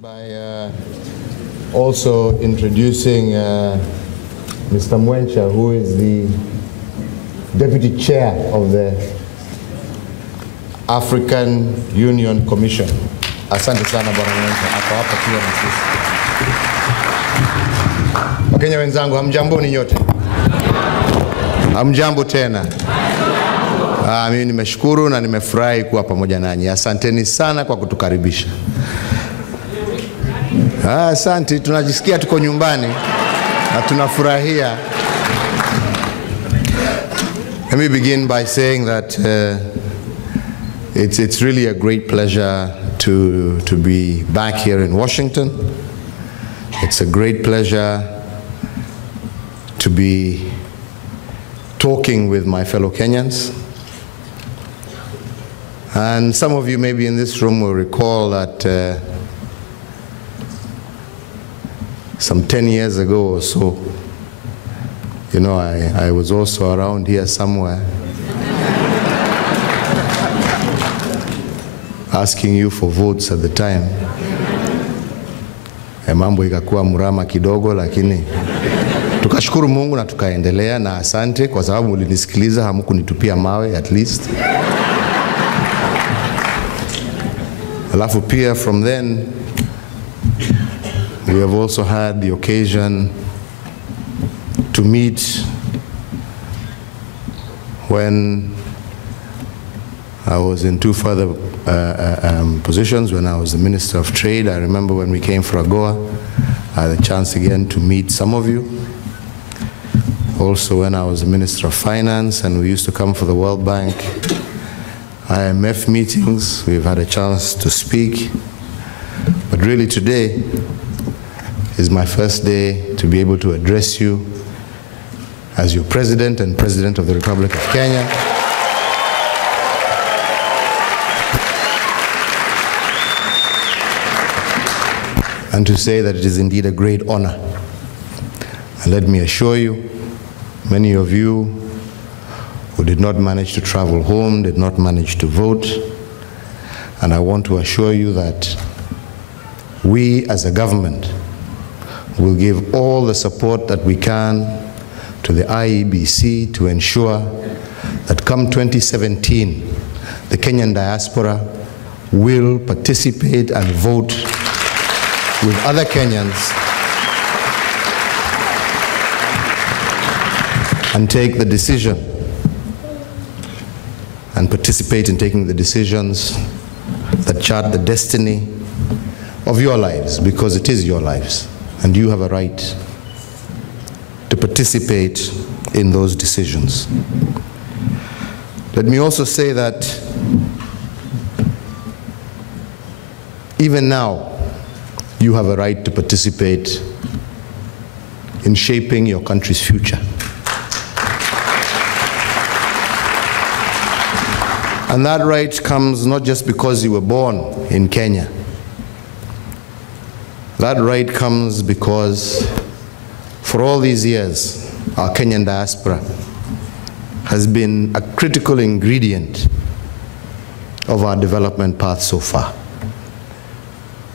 By also introducing Mr. Mwencha, who is the Deputy Chair of the African Union Commission. Asante sana Bwana Mwencha, ako hapa pia na sisi. Wakenya wenzangu, hamjamboni nyote? Hamjambo tena? Mimi nimeshukuru na nimefurahi kuwa pamoja nanyi. Asanteni sana kwa kutukaribisha. Asante, tunajisikia tuko nyumbani na tunafurahia. Let me begin by saying that it's really a great pleasure to be back here in Washington. It's a great pleasure to be talking with my fellow Kenyans. And some of you maybe in this room will recall that some 10 years ago or so, you know, I was also around here somewhere asking you for votes at the time. Mambo ikakuwa mrama kidogo, lakini tukashukuru Mungu na tukaendelea, na asante kwa sababu mlinisikiliza, hamkunitupia mawe at least. Alafu pia from then, we have also had the occasion to meet when I was in two further positions. When I was the Minister of Trade, I remember when we came for AGOA, I had a chance again to meet some of you. Also when I was the Minister of Finance and we used to come for the World Bank IMF meetings, we've had a chance to speak. But really today is my first day to be able to address you as your President and President of the Republic of Kenya. And to say that it is indeed a great honor. And let me assure you, many of you who did not manage to travel home, did not manage to vote, and I want to assure you that we as a government will give all the support that we can to the IEBC to ensure that come 2017, the Kenyan diaspora will participate and vote with other Kenyans and take the decision and participate in taking the decisions that chart the destiny of your lives, because it is your lives. And you have a right to participate in those decisions. Let me also say that even now, you have a right to participate in shaping your country's future. And that right comes not just because you were born in Kenya. That right comes because for all these years, our Kenyan diaspora has been a critical ingredient of our development path so far.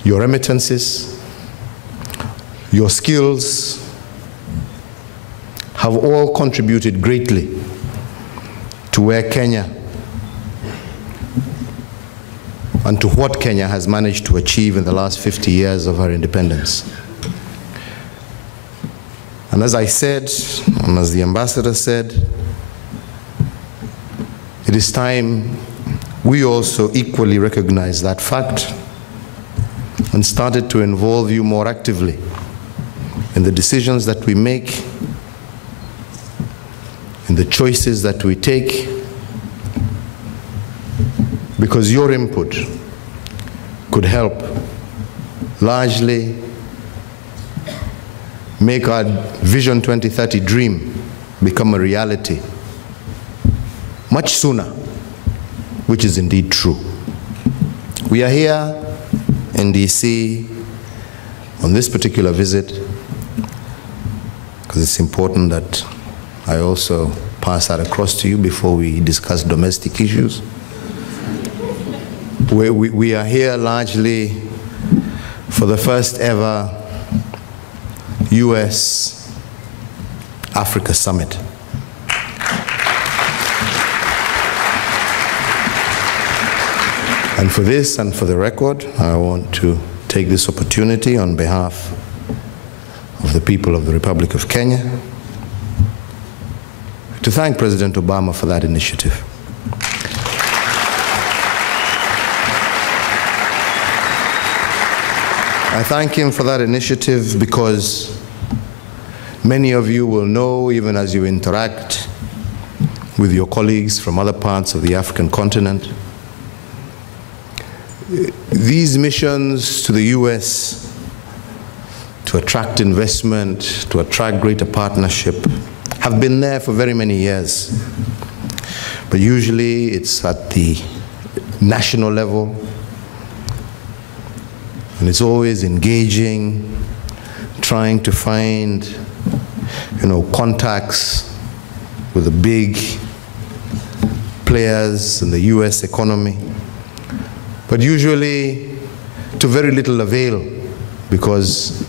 Your remittances, your skills have all contributed greatly to where Kenya and to what Kenya has managed to achieve in the last 50 years of her independence. And as I said, and as the ambassador said, it is time we also equally recognize that fact and started to involve you more actively in the decisions that we make, in the choices that we take, because your input could help largely make our Vision 2030 dream become a reality much sooner, which is indeed true. We are here in DC on this particular visit because it's important that I also pass that across to you before we discuss domestic issues. We are here largely for the first ever US-Africa Summit. And for this and for the record, I want to take this opportunity on behalf of the people of the Republic of Kenya to thank President Obama for that initiative. I thank him for that initiative because many of you will know, even as you interact with your colleagues from other parts of the African continent, these missions to the US to attract investment, to attract greater partnership, have been there for very many years. But usually it's at the national level, and it's always engaging, trying to find, contacts with the big players in the US economy. But usually to very little avail, because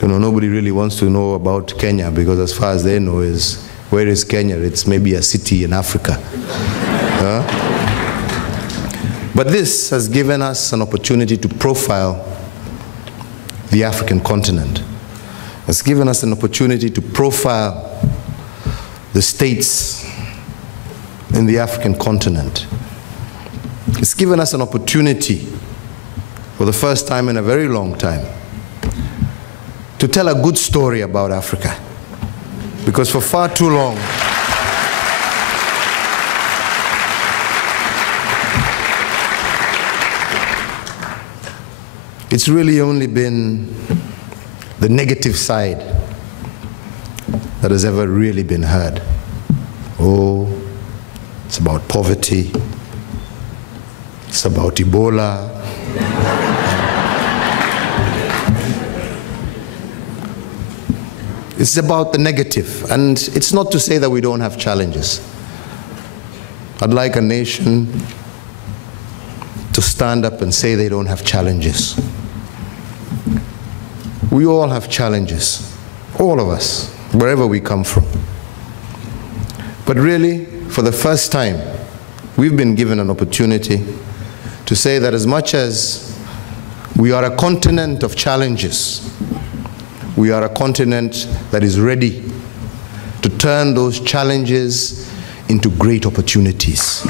nobody really wants to know about Kenya, because as far as they know is, where is Kenya? It's maybe a city in Africa. But this has given us an opportunity to profile the African continent. It's given us an opportunity to profile the states in the African continent. It's given us an opportunity, for the first time in a very long time, to tell a good story about Africa. Because for far too long, it's really only been the negative side that has ever really been heard. Oh, it's about poverty. It's about Ebola. It's about the negative. And it's not to say that we don't have challenges. I'd like a nation to stand up and say they don't have challenges. We all have challenges, all of us, wherever we come from. But really, for the first time, we've been given an opportunity to say that as much as we are a continent of challenges, we are a continent that is ready to turn those challenges into great opportunities.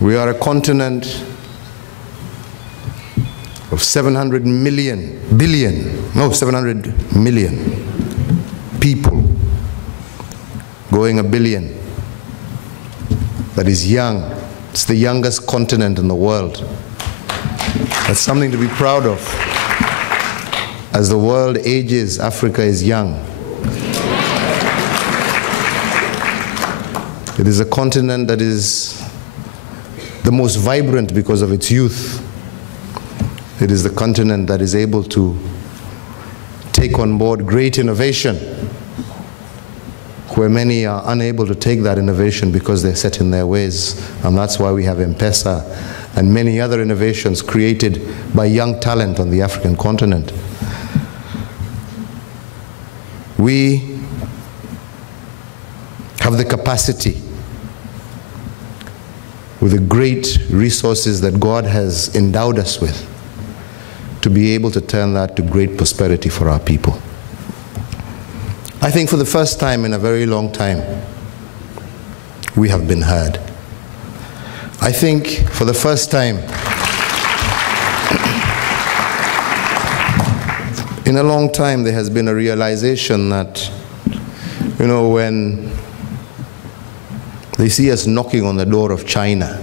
We are a continent of 700 million people, going a billion, that is young. It's the youngest continent in the world. That's something to be proud of. As the world ages, Africa is young. It is a continent that is the most vibrant because of its youth. It is the continent that is able to take on board great innovation, where many are unable to take that innovation because they're set in their ways. And that's why we have M-Pesa and many other innovations created by young talent on the African continent. We have the capacity, with the great resources that God has endowed us with, to be able to turn that to great prosperity for our people. I think for the first time in a very long time, we have been heard. I think for the first time in a long time, there has been a realization that, when they see us knocking on the door of China,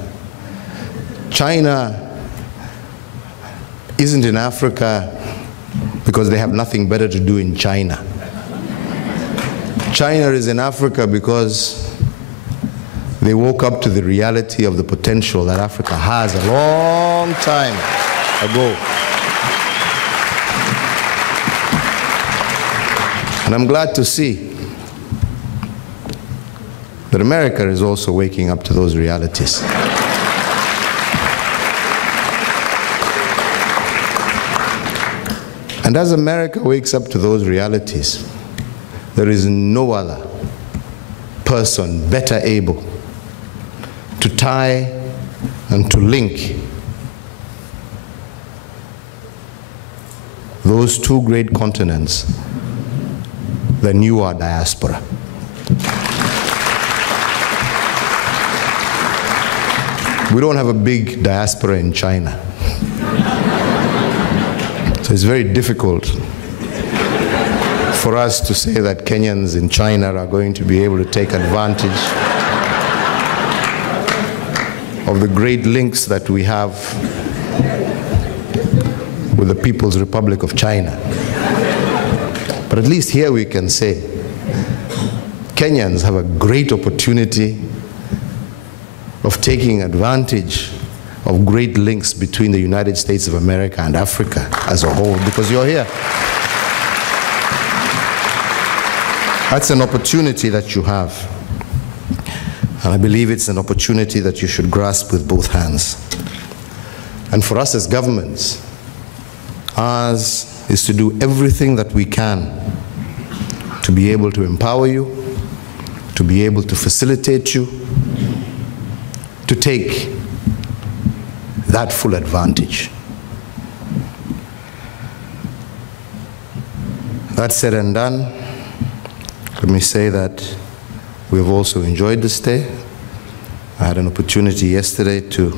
China isn't in Africa because they have nothing better to do in China. China is in Africa because they woke up to the reality of the potential that Africa has a long time ago. And I'm glad to see But America is also waking up to those realities. And as America wakes up to those realities, there is no other person better able to tie and to link those two great continents than you are, diaspora. We don't have a big diaspora in China. So it's very difficult for us to say that Kenyans in China are going to be able to take advantage of the great links that we have with the People's Republic of China. But at least here we can say Kenyans have a great opportunity of taking advantage of great links between the United States of America and Africa as a whole, because you're here. That's an opportunity that you have. And I believe it's an opportunity that you should grasp with both hands. And for us as governments, ours is to do everything that we can to be able to empower you, to be able to facilitate you, to take that full advantage. That said and done, let me say that we have also enjoyed the stay. I had an opportunity yesterday to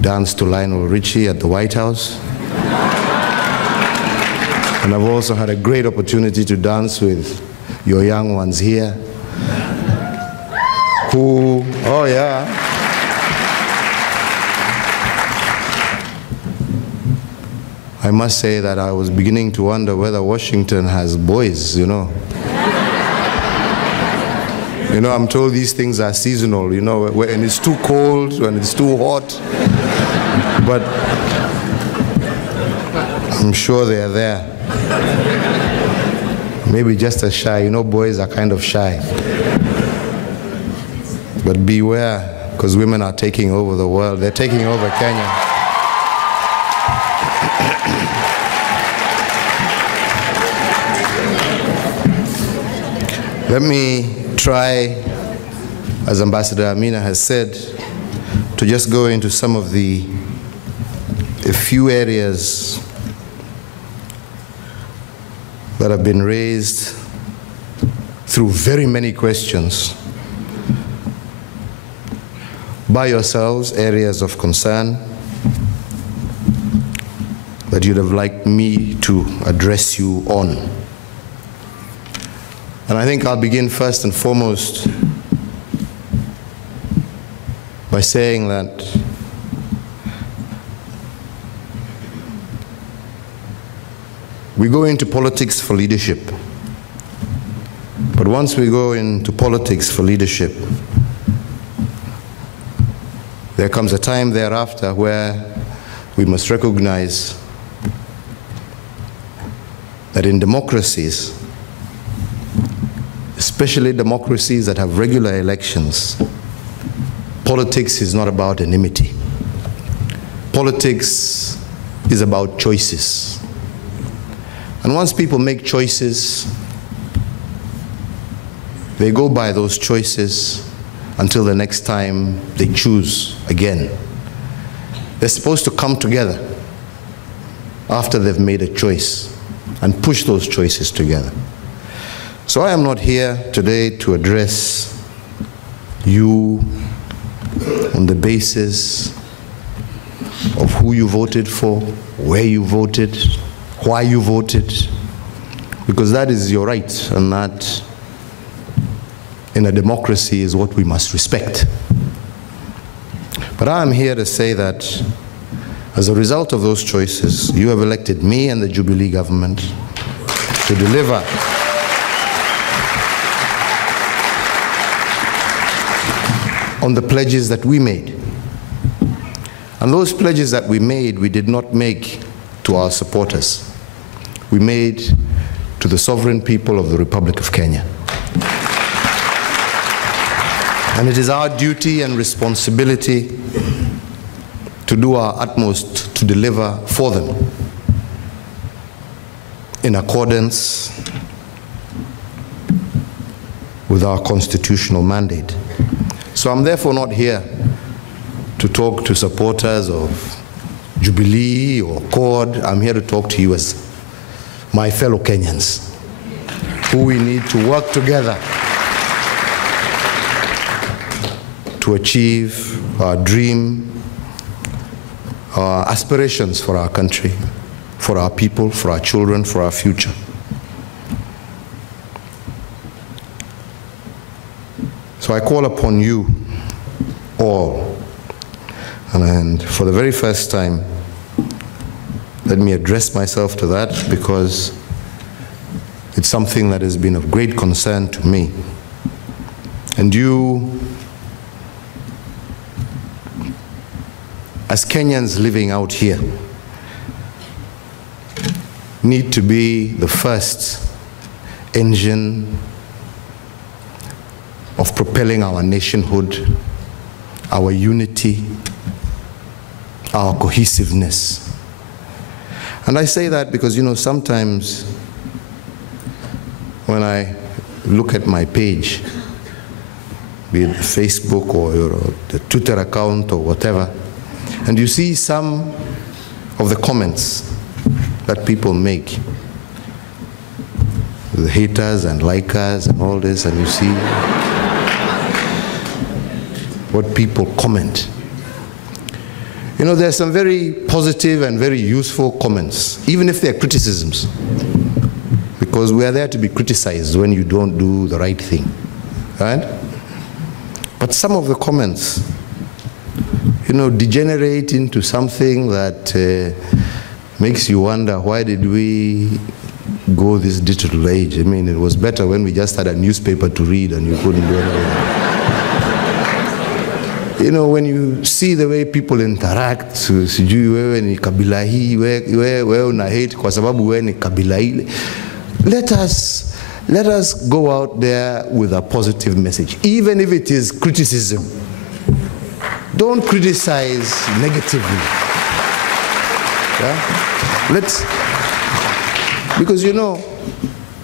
dance to Lionel Richie at the White House. And I've also had a great opportunity to dance with your young ones here who, oh yeah. I must say that I was beginning to wonder whether Washington has boys, you know. You know, I'm told these things are seasonal, you know, when it's too cold, when it's too hot. But I'm sure they are there. Maybe just as shy. You know, boys are kind of shy. But beware, because women are taking over the world. They're taking over Kenya. Let me try, as Ambassador Amina has said, to just go into some of a few areas that have been raised through very many questions by yourselves, areas of concern that you'd have liked me to address you on. And I think I'll begin first and foremost by saying that we go into politics for leadership. But once we go into politics for leadership, there comes a time thereafter where we must recognize that in democracies, especially democracies that have regular elections, politics is not about enmity. Politics is about choices. And once people make choices, they go by those choices until the next time they choose again. They're supposed to come together after they've made a choice and push those choices together. So I am not here today to address you on the basis of who you voted for, where you voted, why you voted, because that is your right, and that in a democracy is what we must respect. But I am here to say that as a result of those choices, you have elected me and the Jubilee government to deliver on the pledges that we made. And those pledges that we made, we did not make to our supporters. We made to the sovereign people of the Republic of Kenya. And it is our duty and responsibility to do our utmost to deliver for them in accordance with our constitutional mandate. So I'm therefore not here to talk to supporters of Jubilee or CORD. I'm here to talk to you as my fellow Kenyans, who we need to work together to achieve our dream, our aspirations for our country, for our people, for our children, for our future. So I call upon you all, and for the very first time, let me address myself to that, because it's something that has been of great concern to me. And you, as Kenyans living out here, need to be the first engine of propelling our nationhood, our unity, our cohesiveness. And I say that because, you know, sometimes when I look at my page, be it Facebook or the Twitter account or whatever, and you see some of the comments that people make, the haters and likers and all this, and you see what people comment. You know, there's some very positive and very useful comments, even if they're criticisms, because we are there to be criticized when you don't do the right thing, right? But some of the comments, you know, degenerate into something that makes you wonder, why did we go this digital age? I mean, it was better when we just had a newspaper to read and you couldn't do anything. You know, when you see the way people interact, sijui wewe ni kabila hii, wewe una hate kwa sababu wewe ni kabila ile. Let us go out there with a positive message, even if it is criticism. Don't criticize negatively. Yeah? Because you know,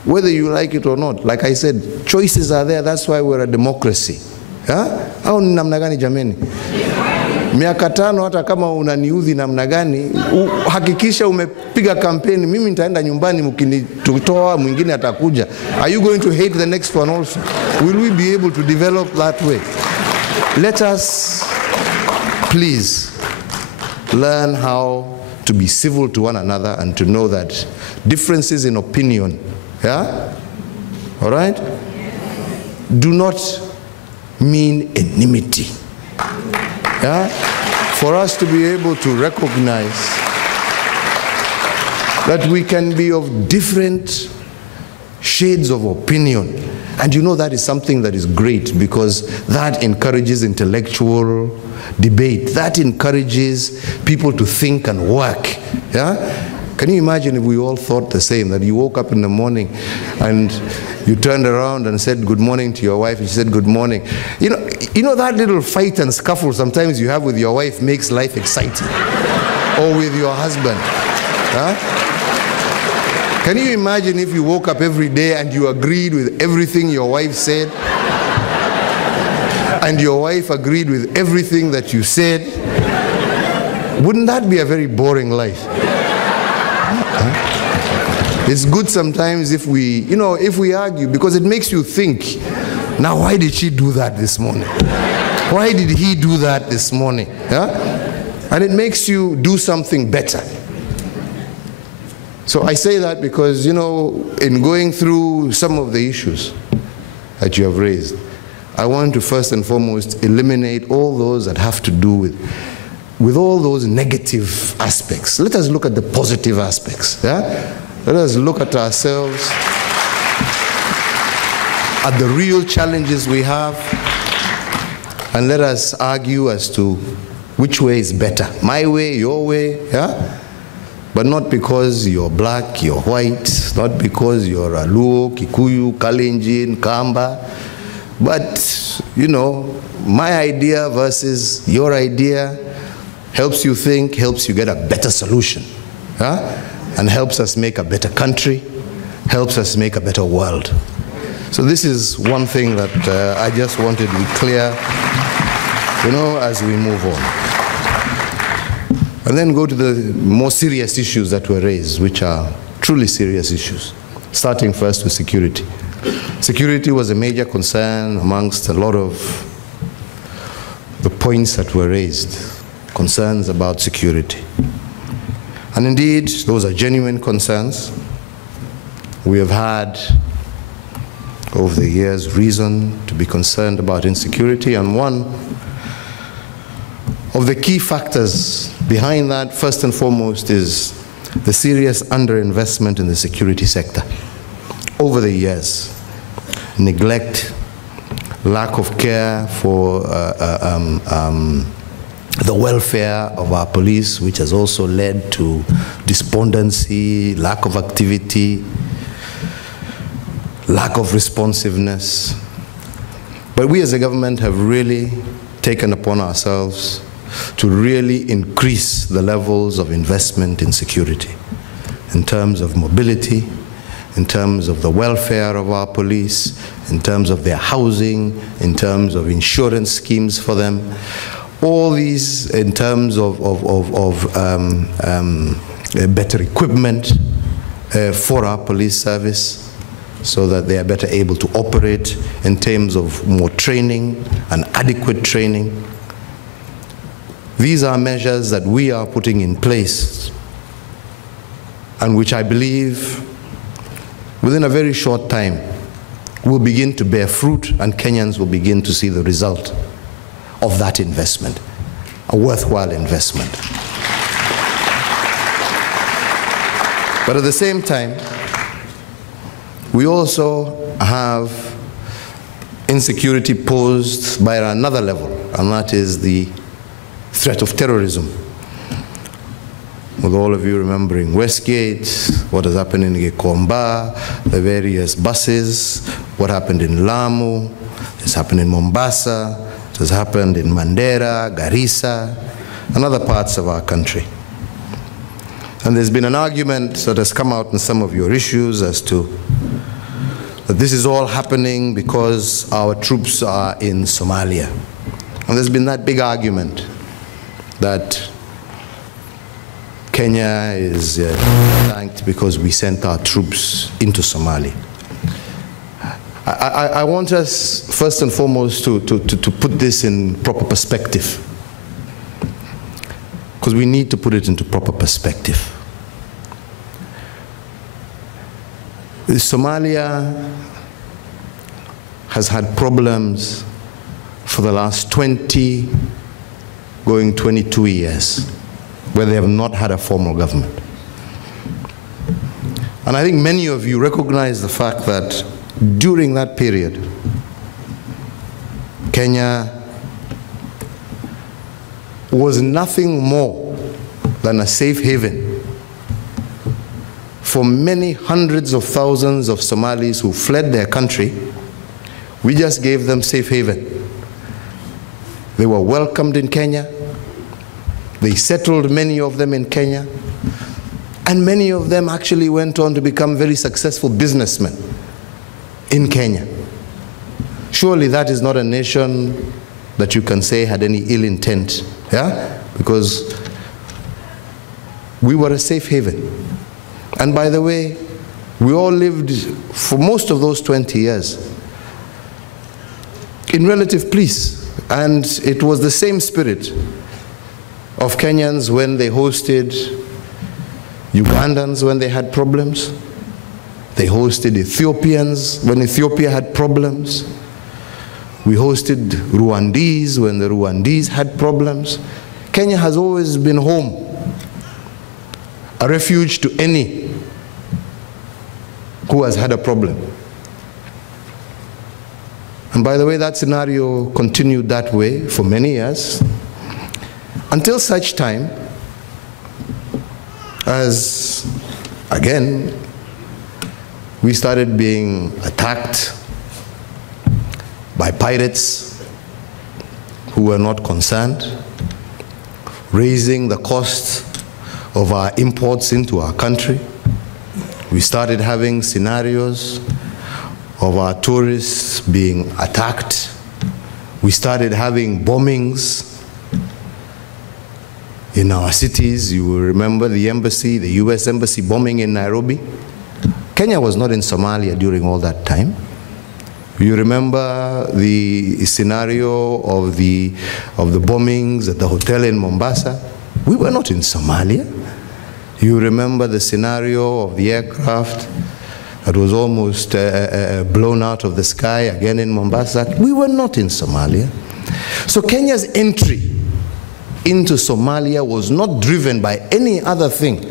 whether you like it or not, like I said, choices are there. That's why we're a democracy. Au ni namna gani jameni? Miaka 5 hata kama unaniudhi namna gani, hakikisha umepiga kampeni. Mimi nitaenda nyumbani, mkinitoa mwingine atakuja. Are you going to hate the next one also? Will we be able to develop that way? Let us please learn how to be civil to one another and to know that differences in opinion, yeah? All right? Do not mean enmity. Yeah? For us to be able to recognize that we can be of different shades of opinion. And you know, that is something that is great, because that encourages intellectual debate. That encourages people to think and work. Yeah? Can you imagine if we all thought the same, that you woke up in the morning and you turned around and said good morning to your wife, and she said good morning. You know that little fight and scuffle sometimes you have with your wife makes life exciting. Or with your husband. Huh? Can you imagine if you woke up every day and you agreed with everything your wife said? And your wife agreed with everything that you said? Wouldn't that be a very boring life? It's good sometimes if we argue, because it makes you think, now why did she do that this morning? Why did he do that this morning? Yeah? And it makes you do something better. So I say that because, you know, in going through some of the issues that you have raised, I want to first and foremost eliminate all those that have to do with all those negative aspects. Let us look at the positive aspects. Yeah? Let us look at ourselves, at the real challenges we have, and let us argue as to which way is better. My way, your way, yeah? But not because you're black, you're white, not because you're a Luo, Kikuyu, Kalenjin, Kamba, But, you know, my idea versus your idea helps you think, helps you get a better solution, and helps us make a better country, helps us make a better world. So this is one thing that I just wanted to be clear, you know, as we move on. And then go to the more serious issues that were raised, which are truly serious issues, starting first with security. Security was a major concern amongst a lot of the points that were raised, concerns about security. And indeed, those are genuine concerns. We have had, over the years, reason to be concerned about insecurity, and one of the key factors behind that, first and foremost, is the serious underinvestment in the security sector. Over the years, neglect, lack of care for the welfare of our police, which has also led to despondency, lack of activity, lack of responsiveness. But we as a government have really taken upon ourselves to really increase the levels of investment in security, in terms of mobility, in terms of the welfare of our police, in terms of their housing, in terms of insurance schemes for them. All these in terms of better equipment for our police service so that they are better able to operate, in terms of more training and adequate training. These are measures that we are putting in place and which I believe within a very short time will begin to bear fruit, and Kenyans will begin to see the result of that investment, a worthwhile investment. But at the same time, we also have insecurity posed by another level, and that is the threat of terrorism. With all of you remembering Westgate, what has happened in Gikomba, the various buses, what happened in Lamu, it's happened in Mombasa, it has happened in Mandera, Garissa, and other parts of our country. And there's been an argument that has come out in some of your issues as to that this is all happening because our troops are in Somalia. And there's been that big argument that Kenya is thanked because we sent our troops into Somalia. I want us, first and foremost, to put this in proper perspective, because we need to put it into proper perspective. Somalia has had problems for the last 20, going 22 years, where they have not had a formal government. And I think many of you recognize the fact that during that period, Kenya was nothing more than a safe haven for many hundreds of thousands of Somalis who fled their country. We just gave them safe haven. They were welcomed in Kenya. They settled, many of them, in Kenya. And many of them actually went on to become very successful businessmen in Kenya. Surely that is not a nation that you can say had any ill intent, yeah? Because we were a safe haven. And by the way, we all lived for most of those 20 years in relative peace. And it was the same spirit of Kenyans when they hosted Ugandans when they had problems. They hosted Ethiopians when Ethiopia had problems. We hosted Rwandese when the Rwandese had problems. Kenya has always been home, a refuge to any who has had a problem. And by the way, that scenario continued that way for many years, until such time as, again, we started being attacked by pirates who were not concerned, raising the cost of our imports into our country. We started having scenarios of our tourists being attacked. We started having bombings in our cities. You will remember the embassy, the US embassy bombing in Nairobi. Kenya was not in Somalia during all that time. You remember the scenario of the bombings at the hotel in Mombasa. We were not in Somalia. You remember the scenario of the aircraft that was almost blown out of the sky again in Mombasa. We were not in Somalia. So Kenya's entry into Somalia was not driven by any other thing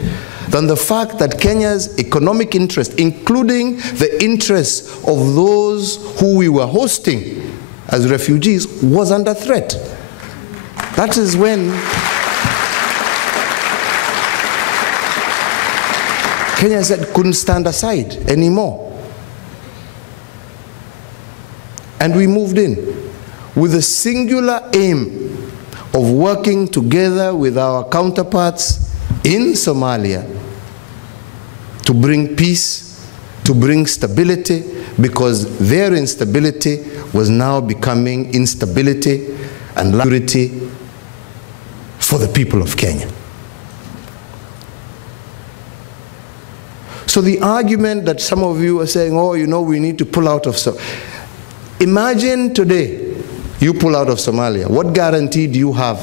than the fact that Kenya's economic interest, including the interests of those who we were hosting as refugees, was under threat. That is when Kenya said couldn't stand aside anymore. And we moved in with a singular aim of working together with our counterparts in Somalia to bring peace, to bring stability, because their instability was now becoming instability and security for the people of Kenya. So the argument that some of you are saying, oh, you know, we need to pull out of Somalia. Imagine today you pull out of Somalia. What guarantee do you have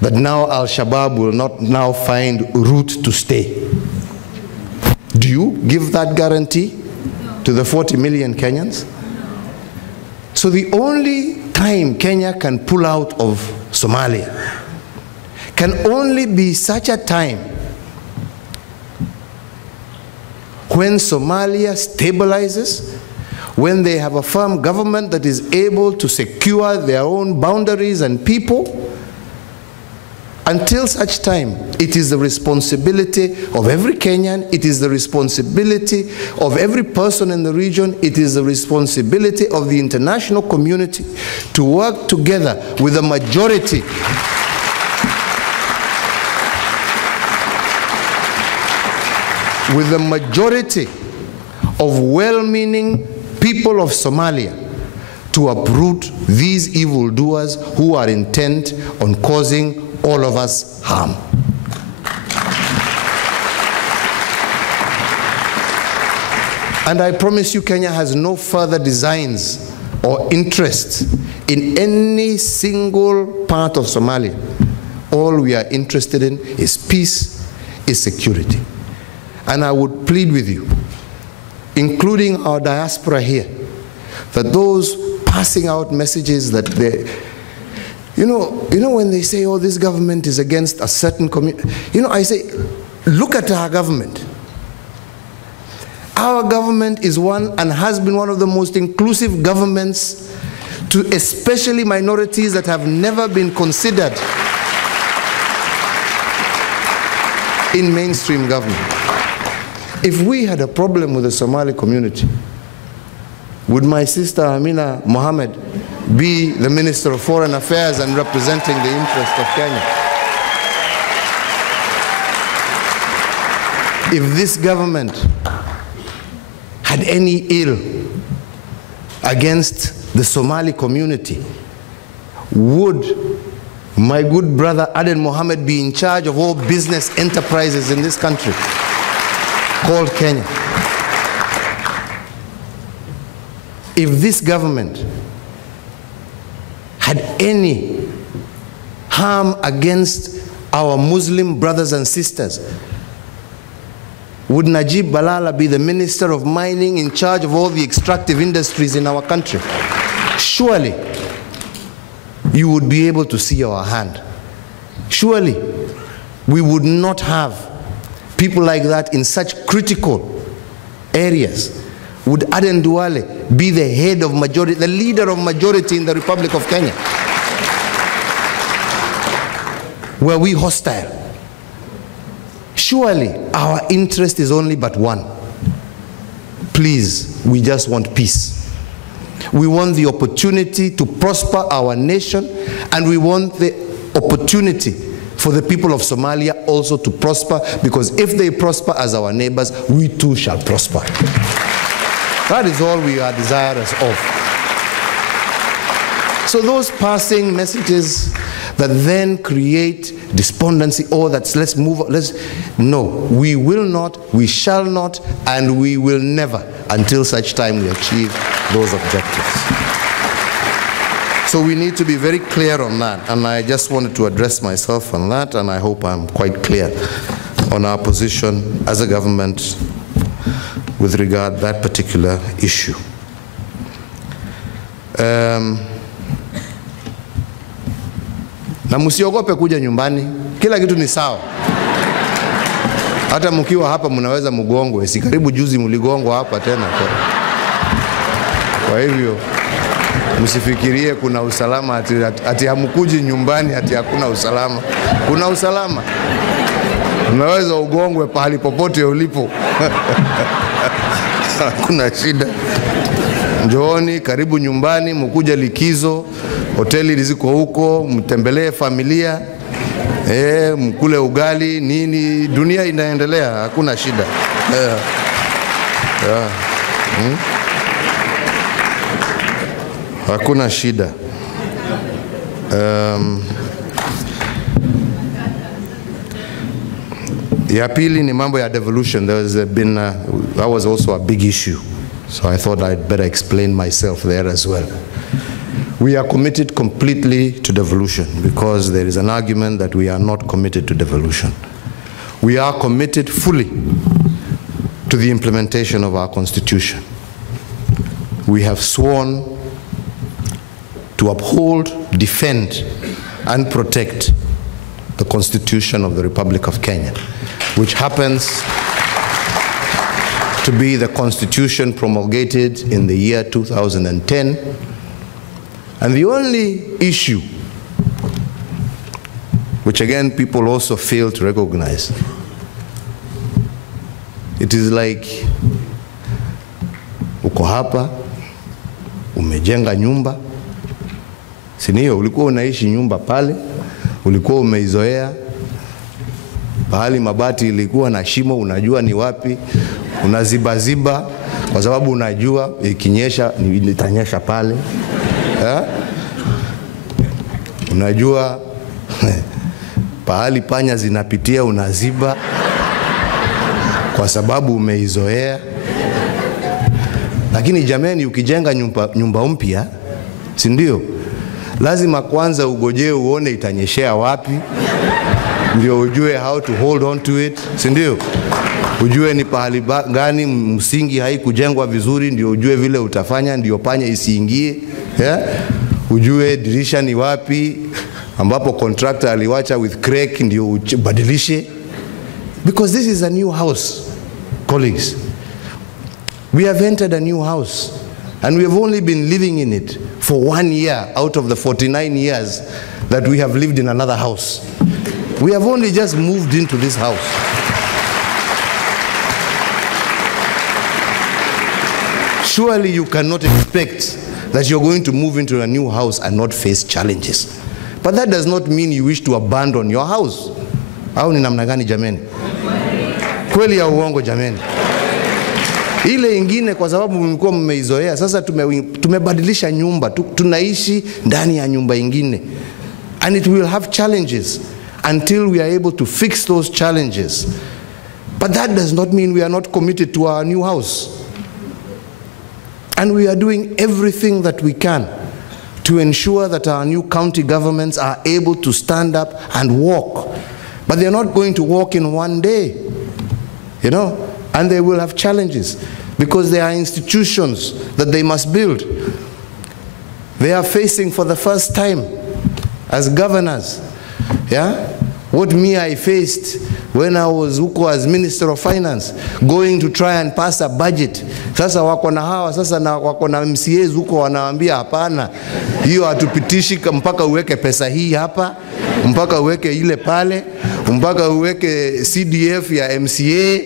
that now Al-Shabaab will not now find route to stay? Do you give that guarantee to the 40 million Kenyans? So the only time Kenya can pull out of Somalia can only be such a time when Somalia stabilizes, when they have a firm government that is able to secure their own boundaries and people. Until such time, it is the responsibility of every Kenyan, it is the responsibility of every person in the region, it is the responsibility of the international community to work together with the majority of well-meaning people of Somalia to uproot these evildoers who are intent on causing all of us harm. And I promise you, Kenya has no further designs or interest in any single part of Somalia. All we are interested in is peace, is security. And I would plead with you, including our diaspora here, that those passing out messages that they, you know when they say, oh, this government is against a certain community, I say, look at our government. Our government is one and has been one of the most inclusive governments to especially minorities that have never been considered in mainstream government. If we had a problem with the Somali community, would my sister Amina Mohammed be the Minister of Foreign Affairs and representing the interest of Kenya? If this government had any ill against the Somali community, would my good brother Aden Mohammed be in charge of all business enterprises in this country called Kenya? If this government had any harm against our Muslim brothers and sisters, would Najib Balala be the Minister of Mining in charge of all the extractive industries in our country? Surely you would be able to see our hand. Surely we would not have people like that in such critical areas. Would Aden Duale be the head of majority, the leader of majority in the Republic of Kenya? Were we hostile? Surely our interest is only but one. Please, we just want peace. We want the opportunity to prosper our nation, and we want the opportunity for the people of Somalia also to prosper, because if they prosper as our neighbors, we too shall prosper. That is all we are desirous of. So those passing messages that then create despondency, or that's no, we will not, we shall not, and we will never until such time we achieve those objectives. So we need to be very clear on that, and I just wanted to address myself on that, and I hope I'm quite clear on our position as a government with regard to that particular issue. Na msiogope kuja nyumbani, kila kitu ni sawa. Hata mkiwa hapa mnaweza mgongwe, si karibu juzi mligongwa hapa tena. Kwa hivyo msifikirie kuna usalama ati hamkuji nyumbani ati hakuna usalama. Kuna usalama. Unaweza ugongwe pahali popote ulipo. Hakuna shida. Njooni karibu nyumbani, mkuja likizo, hoteli ziko huko, mtembelee familia, mkule ugali, nini, dunia inaendelea, hakuna shida. Hakuna shida. Ya pili ni mambo ya devolution. That was also a big issue. So I thought I'd better explain myself there as well. We are committed completely to devolution, because there is an argument that we are not committed to devolution. We are committed fully to the implementation of our Constitution. We have sworn to uphold, defend, and protect the Constitution of the Republic of Kenya, which happens to be the Constitution promulgated in the year 2010. And the only issue, which again people also fail to recognize, it is like uko hapa, umejenga nyumba, sinio, ulikuwa unaishi nyumba pale, ulikuwa umeizoea, pahali mabati ilikuwa na shimo, unajua ni wapi, unaziba kwa sababu unajua ikinyesha itanyesha pale. Unajua pahali panya zinapitia unaziba kwa sababu umeizoea. Lakini jamani, ukijenga nyumba mpya, si ndio, lazima kwanza ugojee uone itanyeshea wapi, ndio ujue how to hold on to it, si ndio? Ujue ni pahali gani msingi haikujengwa vizuri, ndio ujue vile utafanya ndio panya isiingie. Ujue dirisha ni wapi ambapo contractor aliwacha with crack ndio ubadilishe. Because this is a new house, colleagues. We have entered a new house, and we have only been living in it for 1 year out of the 49 years that we have lived in another house. We have only just moved into this house. Surely you cannot expect that you're going to move into a new house and not face challenges. But that does not mean you wish to abandon your house. Au ni namna gani jameni? Kweli ya uongo jameni? Ile ingine kwa sababu mlikuwa mmeizoea, sasa tumebadilisha nyumba, tunaishi ndani ya nyumba ingine. And it will have challenges until we are able to fix those challenges. But that does not mean we are not committed to our new house. And we are doing everything that we can to ensure that our new county governments are able to stand up and walk. But they're not going to walk in one day, you know, and they will have challenges because there are institutions that they must build. They are facing for the first time as governors, what I faced when I was as Minister of Finance, going to try and pass a budget. Sasa wako na hawa, sasa na wako na MCAs huko wanaambia hapana, hiyo hatupitishi mpaka uweke pesa hii hapa, mpaka uweke ile pale, mpaka uweke CDF ya MCA,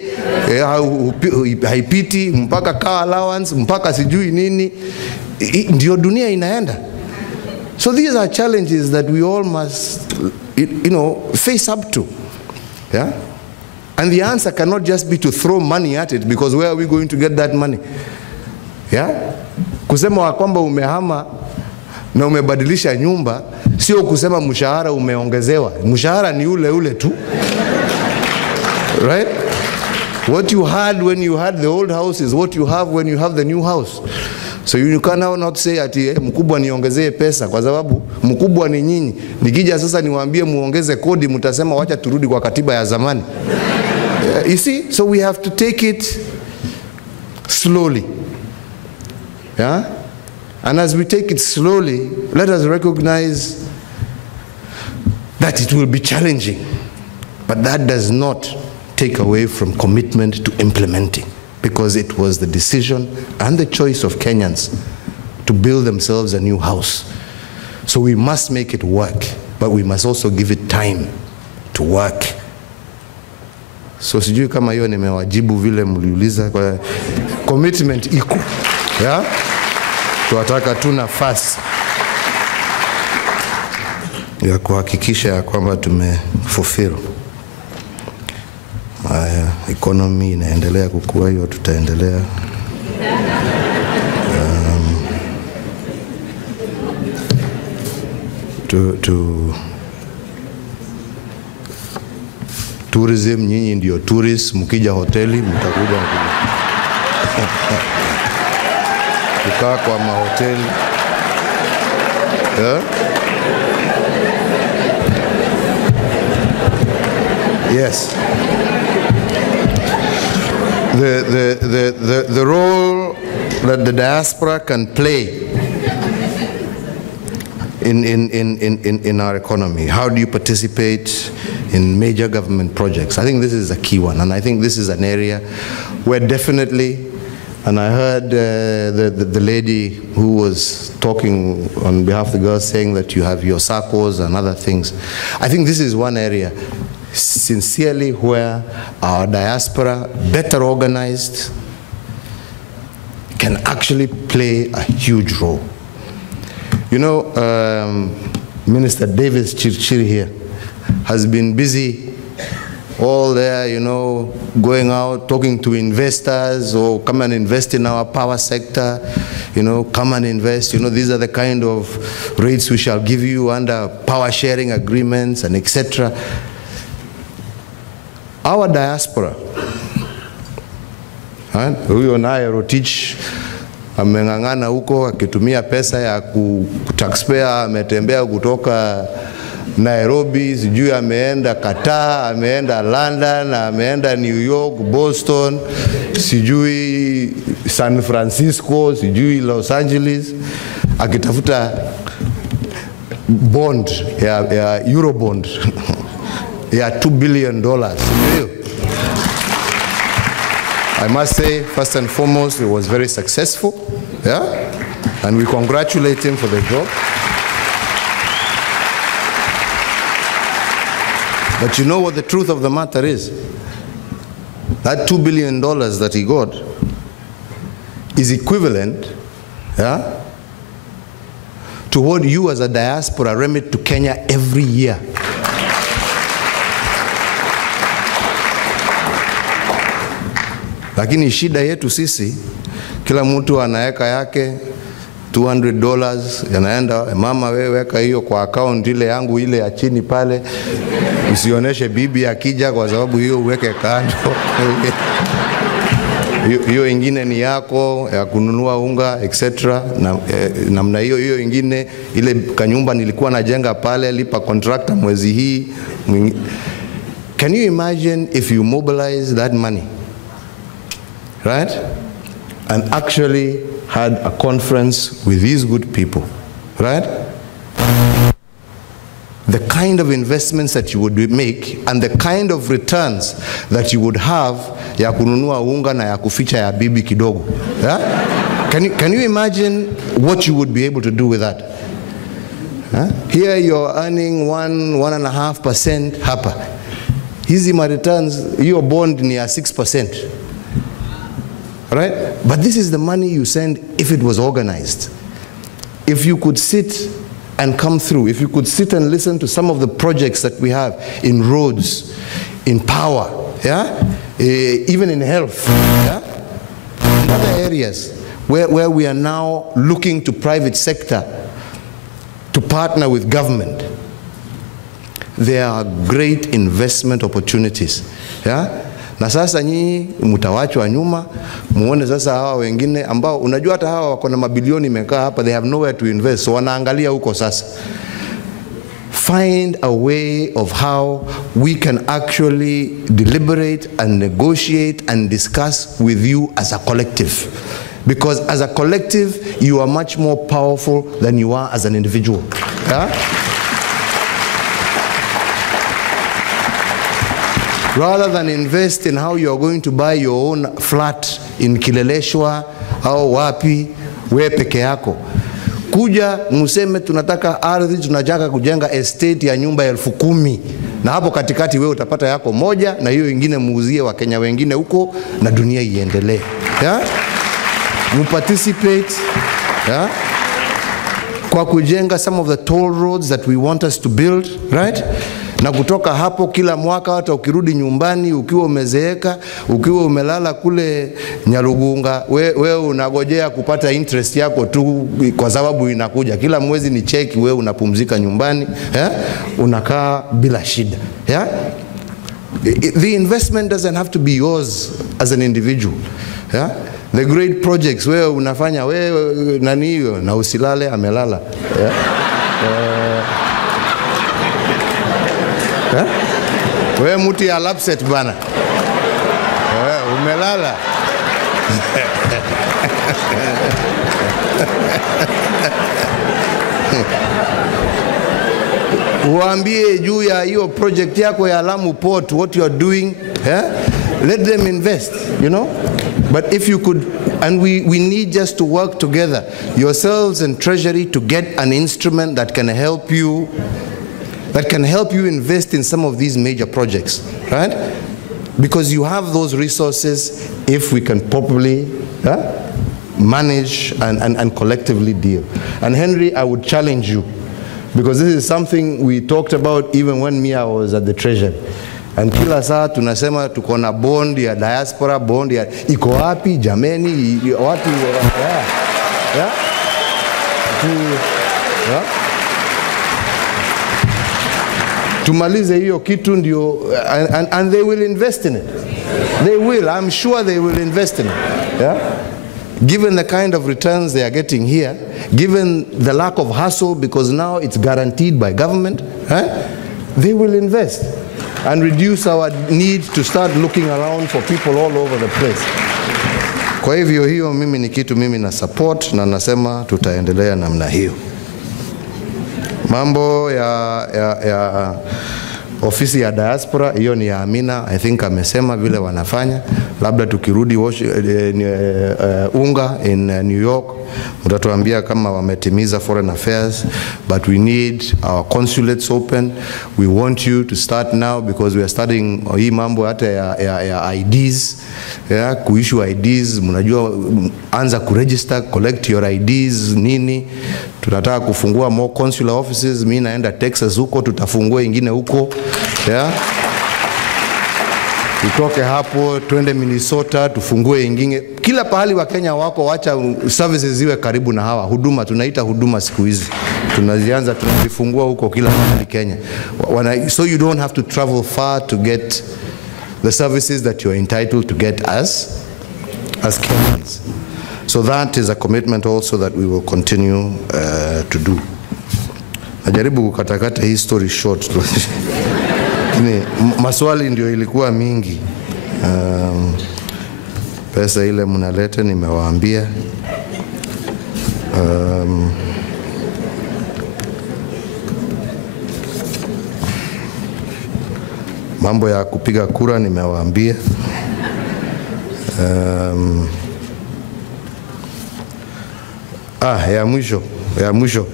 haipiti, mpaka car allowance, mpaka sijui nini. Ndio dunia inaenda. So these are challenges that we all must, face up to. Yeah? And the answer cannot just be to throw money at it, because where are we going to get that money? Yeah? Kusema kwamba umehama na umebadilisha nyumba, sio kusema mshahara umeongezewa. Mshahara ni ule ule tu. Right? What you had when you had the old house is what you have when you have the new house. So you can now not say ati mkubwa niongezee pesa, kwa sababu mkubwa ni nyinyi. Nikija sasa niwaambie muongeze kodi, mtasema wacha turudi kwa katiba ya zamani. You see, so we have to take it slowly. Yeah? And as we take it slowly, let us recognize that it will be challenging. But that does not take away from commitment to implementing, because it was the decision and the choice of Kenyans to build themselves a new house. So we must make it work, but we must also give it time to work. So sijui kama hiyo nimewajibu vile mliuliza. Kwa commitment iko. Yeah? Tuataka tu nafasi ya kuhakikisha ya kwamba tumefulfill. Economy inaendelea kukua, hiyo tutaendelea. Tourism, nyinyi ndio tourists, mkija hoteli mtakuja kukaa kwa mahoteli. Yeah? Yes. The role that the diaspora can play in our economy. How do you participate in major government projects? I think this is a key one, and I think this is an area where definitely, and I heard the lady who was talking on behalf of the girls saying that you have your SACCOs and other things. I think this is one area sincerely where our diaspora, better organized, can actually play a huge role. You know, Minister Davis Chirchiri here has been busy all there, going out, talking to investors, or come and invest in our power sector, come and invest, these are the kind of rates we shall give you under power sharing agreements and etc. Our diaspora, huyo naye Rotich amengangana huko akitumia pesa ya taxpayer, ametembea kutoka Nairobi, sijui ameenda Qatar, ameenda London, ameenda New York, Boston, sijui San Francisco, sijui Los Angeles, akitafuta bond ya Euro bond ya $2 billion. I must say, first and foremost, it was very successful, yeah? And we congratulate him for the job. But you know what the truth of the matter is? That $2 billion that he got is equivalent, yeah, to what you as a diaspora remit to Kenya every year. Lakini shida yetu sisi, kila mtu anaeka yake $200, yanaenda, mama wewe weka hiyo kwa account ile yangu ile ya chini pale, usioneshe bibi akija kwa sababu hiyo uweke kando. Hiyo ingine ni yako ya kununua unga etc. Namna hiyo ingine ile kanyumba nilikuwa najenga pale, lipa contractor mwezi hii. Can you imagine if you mobilize that money, right, and actually had a conference with these good people, right? The kind of investments that you would make and the kind of returns that you would have ya kununua unga na ya kuficha ya bibi kidogo. Yeah? Can you imagine what you would be able to do with that? Huh? Here you're earning 1.5% hapa. Hizi ma returns, your bond ni ya 6%. Right? But this is the money you send if it was organized. if you could sit and come through, if you could sit and listen to some of the projects that we have in roads, in power, even in health, in other areas where we are now looking to private sector to partner with government, there are great investment opportunities. Na sasa nyinyi mtawachwa nyuma, muone sasa hawa wengine ambao unajua hata hawa wako na mabilioni mekaa hapa, they have nowhere to invest, so wanaangalia huko sasa. Find a way of how we can actually deliberate and negotiate and discuss with you as a collective. Because as a collective, you are much more powerful than you are as an individual. Rather than invest in how you are going to buy your own flat in Kileleshwa au wapi, we peke yako. Kuja museme tunataka ardhi, tunataka kujenga estate ya nyumba 10,000. Na hapo katikati wewe utapata yako moja, na hiyo ingine muuzie wa Kenya wengine huko, na dunia iendelee. You participate kwa kujenga some of the toll roads that we want us to build, right? Na kutoka hapo kila mwaka hata ukirudi nyumbani ukiwa umezeeka, ukiwa umelala kule Nyarugunga, wewe unagojea kupata interest yako tu kwa sababu inakuja. Kila mwezi ni cheki, wewe unapumzika nyumbani, unakaa bila shida. The investment doesn't have to be yours as an individual. The great projects wewe unafanya, wewe nani hiyo na usilale amelala. Wewe mtu ya lapset bana. Umelala. Uambie juu ya hiyo project yako ya Lamu Port, what you are doing, let them invest, you know. But if you could, and we need just to work together, yourselves and Treasury, to get an instrument that can help you invest in some of these major projects, right? Because you have those resources if we can properly manage and collectively deal. And Henry, I would challenge you, because this is something we talked about even when I was at the Treasury. And kila saa tunasema tuko na bond ya diaspora, bond ya iko wapi jameni, watu tumalize hiyo kitu ndio, and they will invest in it. They will, I'm sure they will invest in it. Given the kind of returns they are getting here, given the lack of hassle, because now it's guaranteed by government, they will invest and reduce our need to start looking around for people all over the place. Kwa hivyo hiyo mimi ni kitu mimi na support, na nasema tutaendelea namna hiyo. Mambo ya ofisi ya diaspora, hiyo ni ya Amina, I think amesema vile wanafanya. Labda tukirudi unga in New York, mtatuambia kama wametimiza foreign affairs, but we need our consulates open. We want you to start now, because we are starting hii mambo hata ya IDs, kuissue IDs, mnajua anza kuregister, collect your IDs nini. Tunataka kufungua more consular offices, mimi naenda Texas huko, tutafungua ingine huko, Tutoke hapo tuende Minnesota tufungue ingine. Kila pahali wa Kenya wako, wacha services ziwe karibu na hawa. Huduma tunaita huduma siku hizi. Tunazianza tunazifungua huko kila mahali Kenya. So you don't have to travel far to get the services that you're entitled to get as Kenyans. So that is a commitment also that we will continue to do. Najaribu kukatakata hii story short. Maswali ndio ilikuwa mingi. Pesa ile mnaleta nimewaambia. Mambo ya kupiga kura nimewaambia.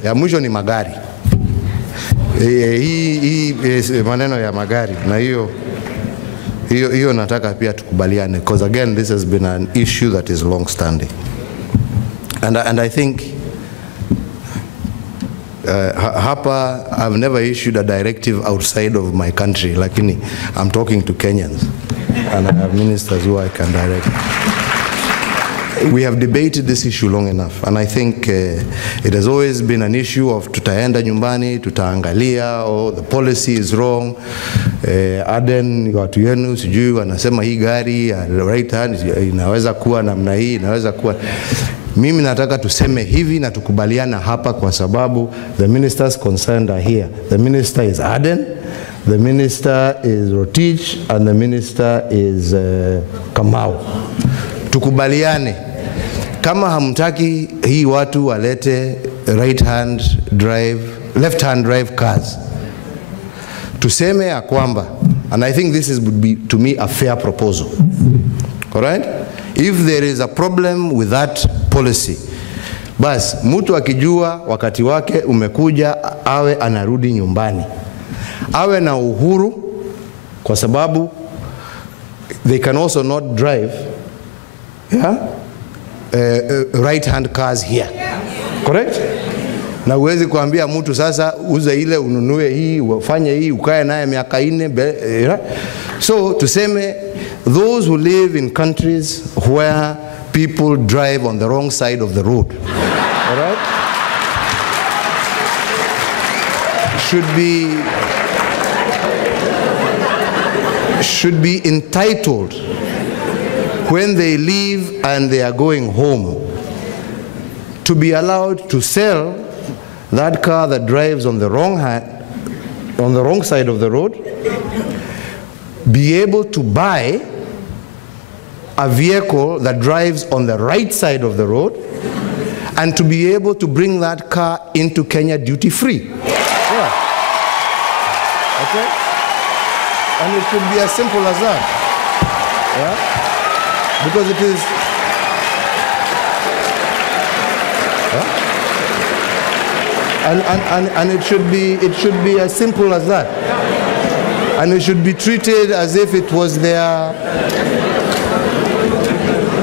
Ya mwisho ni magari. Hii maneno ya magari, na hiyo nataka pia tukubaliane, because again this has been an issue that is long standing, and I think hapa, I've never issued a directive outside of my country, lakini I'm talking to Kenyans, and I have ministers who I can direct. We have debated this issue long enough, and I think it has always been an issue of tutaenda nyumbani, tutaangalia, oh, the policy is wrong. Aden, watu yenu, sijui, wanasema hii gari, right hand, inaweza kuwa namna hii, inaweza kuwa. Mimi nataka tuseme hivi na tukubaliana hapa kwa sababu the ministers concerned are here. The minister is Aden, the minister is Rotich, and the minister is Kamau. Tukubaliane. Kama hamtaki hii watu walete left hand drive cars. Tuseme ya kwamba, and I think this would be to me a fair proposal. All right? If there is a problem with that policy, bas mtu akijua wakati wake umekuja awe anarudi nyumbani. Awe na uhuru kwa sababu they can also not drive right hand cars here. Correct? Na uwezi kuambia mtu sasa uza ile ununue hii, ufanye hii, ukae naye miaka 4. So tuseme those who live in countries where people drive on the wrong side of the road, all right, should be entitled when they leave and they are going home to be allowed to sell that car that drives on the wrong side of the road, be able to buy a vehicle that drives on the right side of the road, and to be able to bring that car into Kenya duty-free. Yeah. Okay? And it should be as simple as that. Yeah? Because it is... And it should be as simple as that. And it should be treated as if it was their...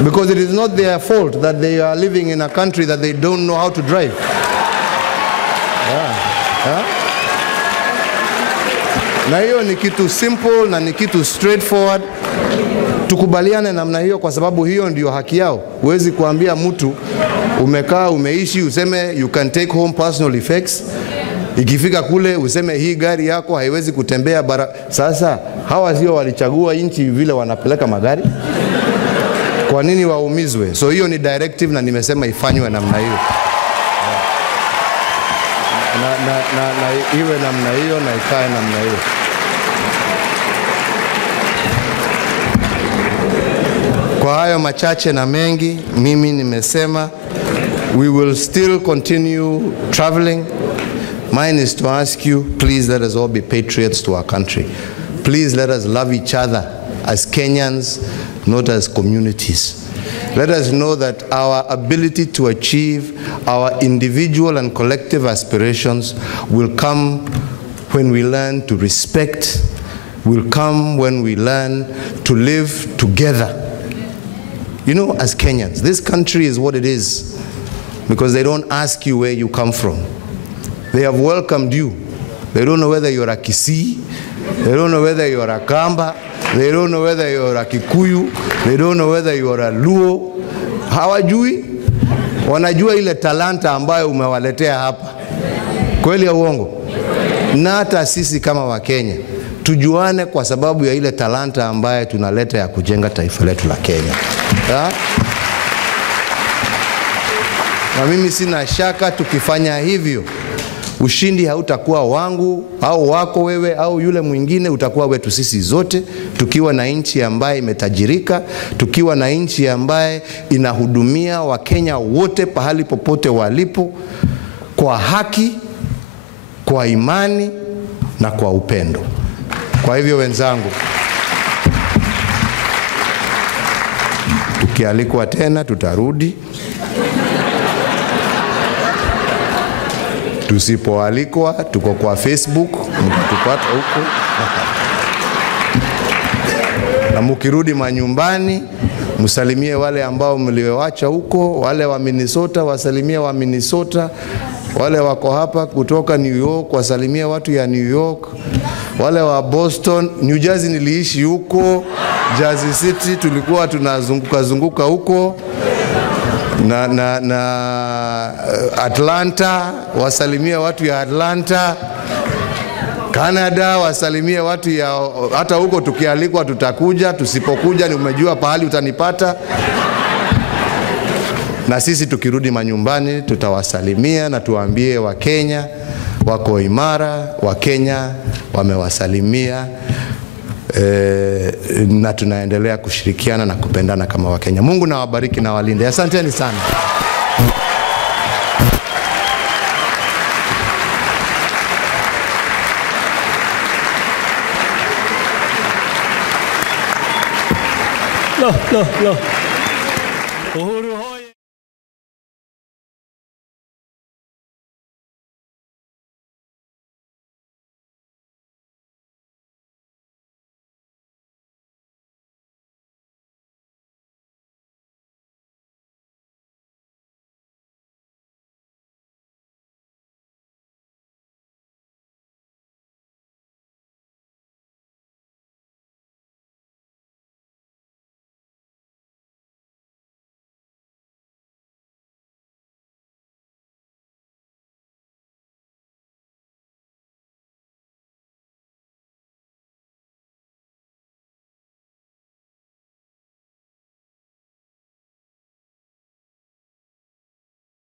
Because it is not their fault that they are living in a country that they don't know how to drive. Na hiyo ni kitu simple na ni kitu straightforward. Tukubaliane namna hiyo kwa sababu hiyo ndio haki yao. Huwezi kuambia mtu umekaa umeishi useme you can take home personal effects. Ikifika kule useme hii gari yako haiwezi kutembea Sasa hawa sio walichagua nchi vile wanapeleka magari? Kwa nini waumizwe? So hiyo ni directive na nimesema ifanywe namna hiyo. Na iwe namna hiyo na ikae namna hiyo. Kwa hayo machache na mengi, mimi nimesema we will still continue traveling. Mine is to ask you, please let us all be patriots to our country. Please let us love each other as Kenyans, not as communities. Let us know that our ability to achieve our individual and collective aspirations will come when we learn to respect, will come when we learn to live together. You know, as Kenyans, this country is what it is because they don't ask you where you come from. They have welcomed you. They don't know whether you're a Kisii, they don't know whether you're a Kamba, they don't know whether you're a Kikuyu, they don't know whether you're a Luo. Hawajui, wanajua ile talanta ambayo umewaletea hapa. Kweli ya uongo? Na hata sisi kama wa Kenya tujuane kwa sababu ya ile talanta ambayo tunaleta ya kujenga taifa letu la Kenya. Na mimi sina shaka tukifanya hivyo, ushindi hautakuwa wangu au wako wewe au yule mwingine, utakuwa wetu sisi zote, tukiwa na nchi ambaye imetajirika, tukiwa na nchi ambaye inahudumia Wakenya wote pahali popote walipo kwa haki, kwa imani na kwa upendo. Kwa hivyo wenzangu, tukialikwa tena tutarudi. Tusipoalikwa tuko kwa Facebook, mtatupata huko. Na mkirudi manyumbani, msalimie wale ambao mliowacha huko, wale wa Minnesota wasalimie wa Minnesota, Wale wako hapa kutoka New York, wasalimie watu ya New York. Wale wa Boston, New Jersey niliishi huko, Jersey City tulikuwa tunazunguka huko. Na Atlanta, wasalimie watu ya Atlanta. Canada, wasalimie watu ya, hata huko tukialikwa tutakuja, tusipokuja ni umejua pahali utanipata. Na sisi tukirudi manyumbani tutawasalimia na tuambie Wakenya wako imara, Wakenya wamewasalimia, na tunaendelea kushirikiana na kupendana kama Wakenya. Mungu na wabariki na walinde. Asanteni sana. Uhuru